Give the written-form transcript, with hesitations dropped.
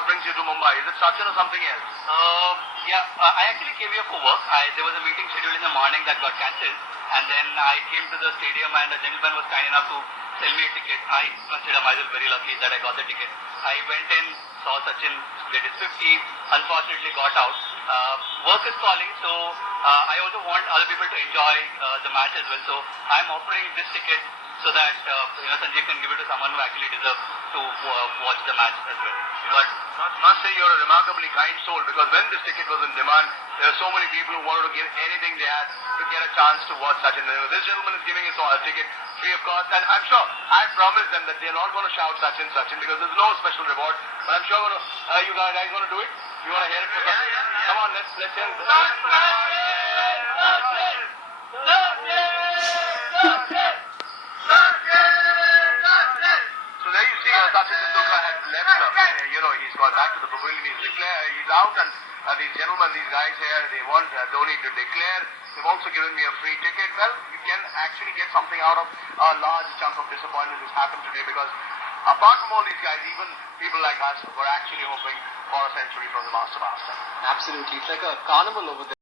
what brings you to Mumbai? Is it Sachin or something else? I actually came here for work. There was a meeting scheduled in the morning that got cancelled, and then I came to the stadium and a gentleman was kind enough to sell me a ticket. I consider myself very lucky that I got the ticket. I went in, saw Sachin get his 50, unfortunately got out. Work is calling, so I also want other people to enjoy the match as well. So I'm offering this ticket so that Sanjeev can give it to someone who actually deserves to watch the match as well. But must say you're a remarkably kind soul, because when this ticket was in demand, there were so many people who wanted to give anything they had to get a chance to watch Sachin. This gentleman is giving us a ticket free of cost, and I'm sure I promised them that they're not going to shout Sachin, Sachin, because there's no special reward. But I'm sure you guys going to do it. You want to hear it? Yeah. Come on, let's hear it. So there you see, Sachin Tendulkar has left. He's gone back to the pavilion. He's out, and these gentlemen, these guys here, they want Dhoni to declare. They've also given me a free ticket. Well, you can actually get something out of a large chunk of disappointment which happened today, because apart from all these guys, even people like us were actually hoping for a century from the Master Blaster. Absolutely. It's like a carnival over there.